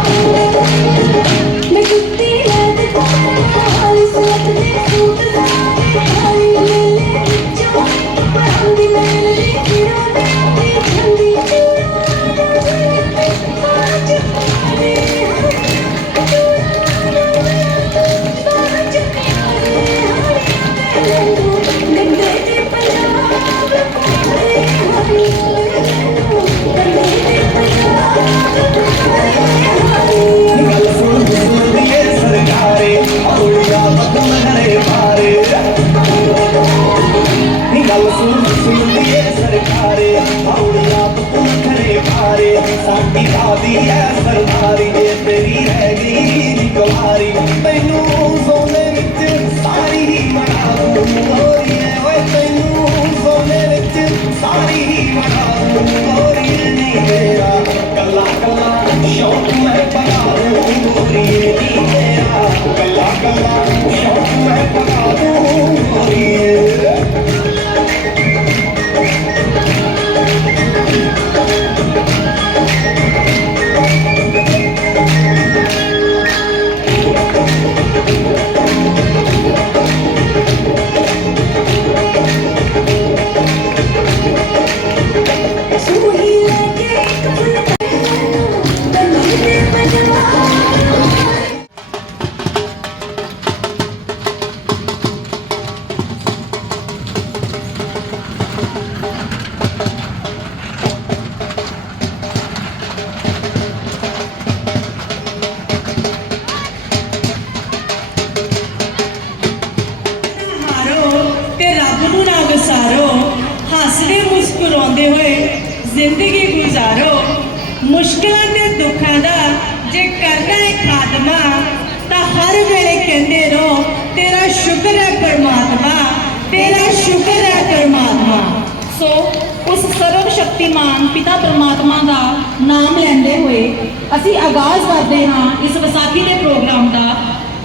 I ਜ਼ਿੰਦਗੀ ਗੁਜ਼ਾਰੋ, ਮੁਸ਼ਕਿਲਾਂ ਤੇ ਦੁੱਖਾਂ ਦਾ ਜੇ ਕਰਨਾ ਹੈ ਖਾਤਮਾ, ਤਾਂ ਹਰ ਵੇਲੇ ਕਹਿੰਦੇ ਰਹੋ, ਤੇਰਾ ਸ਼ੁਕਰ ਹੈ ਪਰਮਾਤਮਾ, ਤੇਰਾ ਸ਼ੁਕਰ ਹੈ ਪਰਮਾਤਮਾ। ਸੋ, ਉਸ ਸਰਵ ਸ਼ਕਤੀਮਾਨ ਪਿਤਾ ਪਰਮਾਤਮਾ ਦਾ ਨਾਮ ਲੈਂਦੇ ਹੋਏ ਅਸੀਂ ਆਗਾਜ਼ ਕਰਦੇ ਹਾਂ ਇਸ ਵਿਸਾਖੀ ਦੇ ਪ੍ਰੋਗਰਾਮ ਦਾ।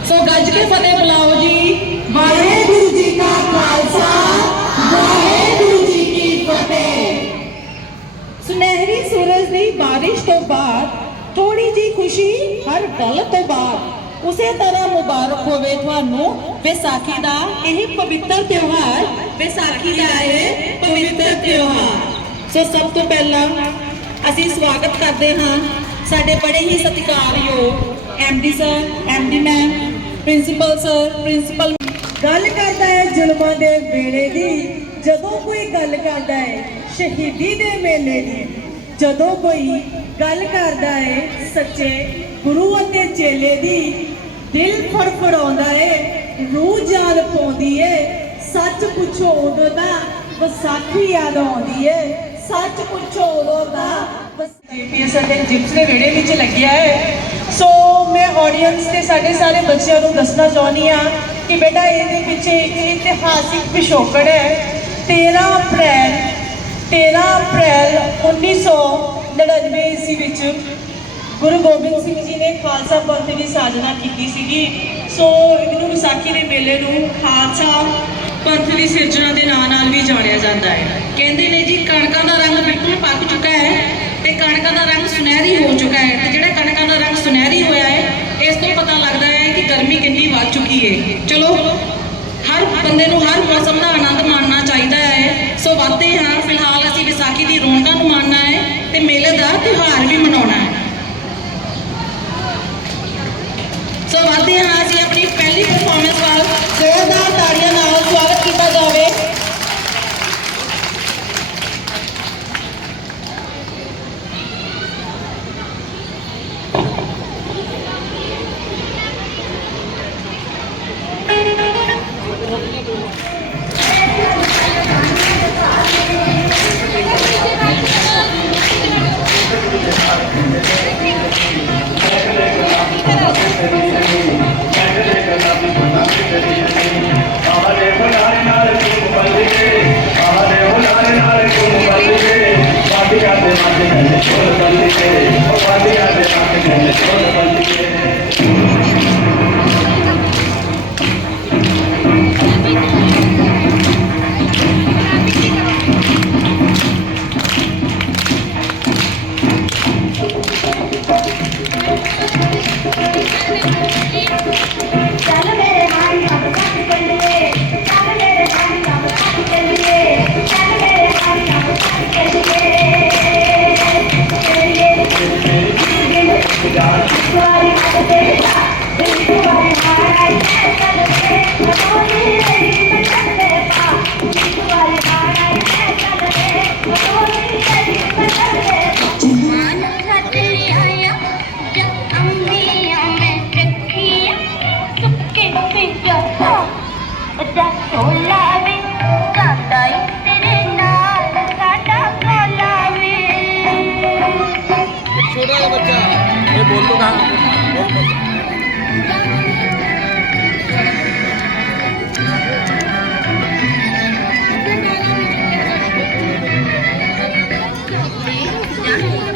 ਸੋ ਗੱਜ ਕੇ ਫਤਿਹ ਬੁਲਾਓ ਜੀ। ਵਾਹਿਗੁਰੂ ਹਰ ਗੱਲ ਤੋਂ ਬਾਅਦ, ਉਸੇ ਤਰ੍ਹਾਂ ਮੁਬਾਰਕ ਹੋਵੇ ਤੁਹਾਨੂੰ ਵਿਸਾਖੀ ਦਾ ਇਹ ਪਵਿੱਤਰ ਤਿਉਹਾਰ, ਵਿਸਾਖੀ ਦਾ ਇਹ ਪਵਿੱਤਰ ਤਿਉਹਾਰ। ਸੋ ਸਭ ਤੋਂ ਪਹਿਲਾਂ ਅਸੀਂ ਸਵਾਗਤ ਕਰਦੇ ਹਾਂ ਸਾਡੇ ਬੜੇ ਹੀ ਸਤਿਕਾਰਯੋਗ MD sir MD ma'am principal sir principal ਗੱਲ ਕਰਦਾ ਹੈ ਜ਼ੁਲਮਾਂ ਦੇ ਵੇਲੇ ਦੀ, ਜਦੋਂ ਕੋਈ ਗੱਲ ਕਰਦਾ ਹੈ ਸ਼ਹੀਦੀ ਦੇ ਮੇਲੇ ਦੀ, ਜਦੋਂ ਕੋਈ ਗੱਲ ਕਰਦਾ ਹੈ ਸੱਚੇ ਗੁਰੂ ਅਤੇ ਚੇਲੇ ਦੀ ਦਿਲ ਫੜਫੜਾਉਂਦਾ ਹੈ ਰੂਹ ਜਾਨ ਪਾਉਂਦੀ ਹੈ ਸੱਚ ਪੁੱਛੋ ਉਦੋਂ ਦਾ ਵਿਸਾਖੀ ਯਾਦ ਆਉਂਦੀ ਹੈ ਸੱਚ ਪੁੱਛੋ ਉਦੋਂ ਦਾ ਜੀਪੀਐਸ ਦੇ ਜਿਪਸ ਦੇ ਵਿਹੜੇ ਵਿੱਚ ਲੱਗਿਆ ਹੈ ਸੋ ਮੈਂ ਆਡੀਅנס ਤੇ ਸਾਡੇ ਸਾਰੇ ਬੱਚਿਆਂ ਨੂੰ ਦੱਸਣਾ ਚਾਹੁੰਦੀ ਆ ਕਿ ਬੇਟਾ, ਇਹਦੇ ਪਿੱਛੇ ਇੱਕ ਇਤਿਹਾਸਿਕ ਪਿਛੋਕੜ ਹੈ। 13 ਅਪ੍ਰੈਲ 13 ਅਪ੍ਰੈਲ 1999 ਈਸਵੀ ਵਿੱਚ ਗੁਰੂ ਗੋਬਿੰਦ ਸਿੰਘ ਜੀ ਨੇ ਖਾਲਸਾ ਪੰਥ ਦੀ ਸਾਜਨਾ ਕੀਤੀ ਸੀਗੀ। ਸੋ ਇਹਨੂੰ ਵਿਸਾਖੀ ਦੇ ਮੇਲੇ ਨੂੰ ਖਾਲਸਾ ਪੰਥ ਦੀ ਸਿਰਜਣਾ ਦੇ ਨਾਂ ਨਾਲ ਵੀ ਜਾਣਿਆ ਜਾਂਦਾ ਹੈ। ਕਹਿੰਦੇ ਨੇ ਜੀ, ਕਣਕਾਂ ਦਾ ਰੰਗ ਬਿਲਕੁਲ ਪੱਕ ਚੁੱਕਾ ਹੈ ਤੇ ਕਣਕਾਂ ਦਾ ਰੰਗ ਸੁਨਹਿਰੀ ਹੋ ਚੁੱਕਾ ਹੈ ਤੇ ਜਿਹੜਾ ਕਣਕਾਂ ਦਾ ਰੰਗ ਸੁਨਹਿਰੀ ਹੋਇਆ ਹੈ, ਇਸ ਤੋਂ ਪਤਾ ਲੱਗਦਾ ਹੈ ਕਿ ਗਰਮੀ ਕਿੰਨੀ ਵੱਧ ਚੁੱਕੀ ਹੈ। ਚਲੋ, ਹਰ ਬੰਦੇ ਨੂੰ ਹਰ ਮੌਸਮ ਦਾ ਆਨੰਦ ਮਾਣਨਾ ਚਾਹੀਦਾ ਹੈ। ਸੋ ਵੱਧਦੇ ਹਾਂ, ਫਿਲਹਾਲ ਅਸੀਂ ਵਿਸਾਖੀ ਦੀ ਰੌਣਕਾਂ ਨੂੰ ਮਾਣਨਾ ਹੈ ਤੇ ਮੇਲੇ ਦਾ ਤਿਉਹਾਰ ਵੀ ਮਨਾਉਣਾ ਹੈ। ਸੋ ਵੱਧਦੇ Gracias.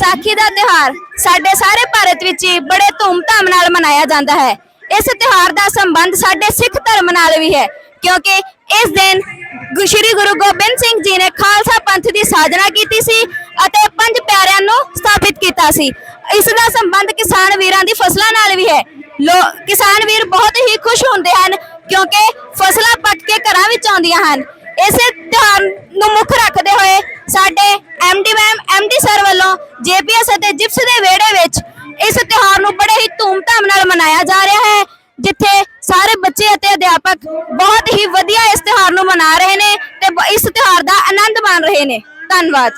ਵਿਸਾਖੀ ਦਾ ਤਿਉਹਾਰ ਸਾਡੇ ਸਾਰੇ ਭਾਰਤ ਵਿੱਚ ਬੜੇ ਧੂਮਧਾਮ ਨਾਲ ਮਨਾਇਆ ਜਾਂਦਾ ਹੈ। ਇਸ ਤਿਉਹਾਰ ਦਾ ਸੰਬੰਧ ਸਾਡੇ ਸਿੱਖ ਧਰਮ ਨਾਲ ਵੀ ਹੈ, ਕਿਉਂਕਿ ਇਸ ਦਿਨ ਸ਼੍ਰੀ ਗੁਰੂ ਗੋਬਿੰਦ ਸਿੰਘ ਜੀ ਨੇ ਖਾਲਸਾ ਪੰਥ ਦੀ ਸਾਜਨਾ ਕੀਤੀ ਸੀ ਅਤੇ ਪੰਜ ਪਿਆਰਿਆਂ ਨੂੰ ਸਥਾਪਿਤ ਕੀਤਾ ਸੀ। ਇਸ ਦਾ ਸੰਬੰਧ ਕਿਸਾਨ ਵੀਰਾਂ ਦੀ ਫਸਲਾਂ ਨਾਲ ਵੀ ਹੈ। ਲੋ, ਕਿਸਾਨ ਵੀਰ ਬਹੁਤ ਹੀ ਖੁਸ਼ ਹੁੰਦੇ ਹਨ, ਕਿਉਂਕਿ ਫਸਲਾਂ ਪੱਕ ਕੇ ਘਰਾਂ ਵਿੱਚ ਆਉਂਦੀਆਂ ਹਨ। ਇਸੇ ਤਿਉਹਾਰ ਨੂੰ ਮੁੱਖ ਰੱਖਦੇ ਹੋਏ ਸਾਡੇ ਐਮਡੀ ਮੈਮ ਐਮਡੀ ਸਰ ਵੱਲੋਂ ਜੇਪੀਐਸ ਅਤੇ ਜਿਪਸ ਦੇ ਵਿਹੜੇ ਵਿੱਚ ਇਸ ਤਿਉਹਾਰ ਨੂੰ ਬੜੇ ਹੀ ਧੂਮਧਾਮ ਨਾਲ ਮਨਾਇਆ ਜਾ ਰਿਹਾ ਹੈ, ਜਿੱਥੇ ਸਾਰੇ ਬੱਚੇ ਅਤੇ ਅਧਿਆਪਕ ਬਹੁਤ ਹੀ ਵਧੀਆ ਇਸ ਤਿਉਹਾਰ ਨੂੰ ਮਨਾ ਰਹੇ ਨੇ ਤੇ ਇਸ ਤਿਉਹਾਰ ਦਾ ਆਨੰਦ ਮਾਣ ਰਹੇ ਨੇ। ਧੰਨਵਾਦ।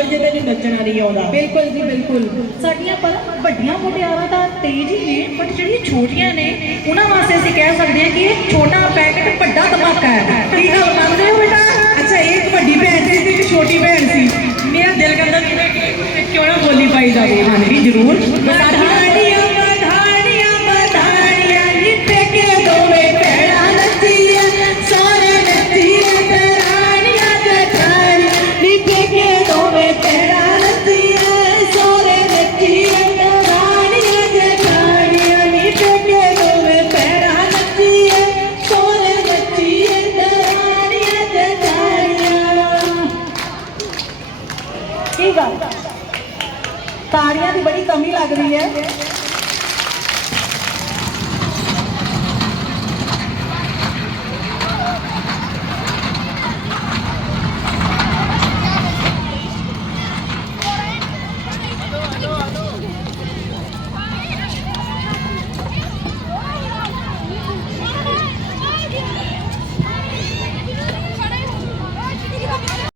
ਪੰਜਾਬਣ ਜੇ ਤੈਨੂੰ ਨੱਚਣਾ ਨਹੀਂ ਆਉਂਦਾ। ਬਿਲਕੁਲ ਜੀ, ਬਿਲਕੁਲ। ਸਾਡੀਆਂ ਪਰ ਵੱਡੀਆਂ ਮੁਟਿਆਰਾਂ ਤਾਂ ਤੇਜ਼ ਹੀ ਨੇ ਬਟ ਜਿਹੜੀਆਂ ਛੋਟੀਆਂ ਨੇ, ਉਹਨਾਂ ਵਾਸਤੇ ਅਸੀਂ ਕਹਿ ਸਕਦੇ ਹਾਂ ਕਿ ਇਹ ਛੋਟਾ ਪੈਕਟ ਵੱਡਾ ਧਮਾਕਾ ਹੈ। ਕੀ ਗੱਲ ਮੰਨਦੇ ਹੋ ਬੇਟਾ? ਅੱਛਾ, ਇਹ ਇੱਕ ਵੱਡੀ ਭੈਣ ਸੀ ਤੇ ਇੱਕ ਛੋਟੀ ਭੈਣ ਸੀ। ਮੇਰਾ ਦਿਲ ਕਰਦਾ ਸੀ ਕਿ ਕਿਉਂ ਨਾ ਬੋਲੀ ਪਾਈ ਜਾਵੇ। ਹਾਂਜੀ, ਜ਼ਰੂਰ। ਵਧਾਣੀਆਂ ਵਧਾਣੀਆਂ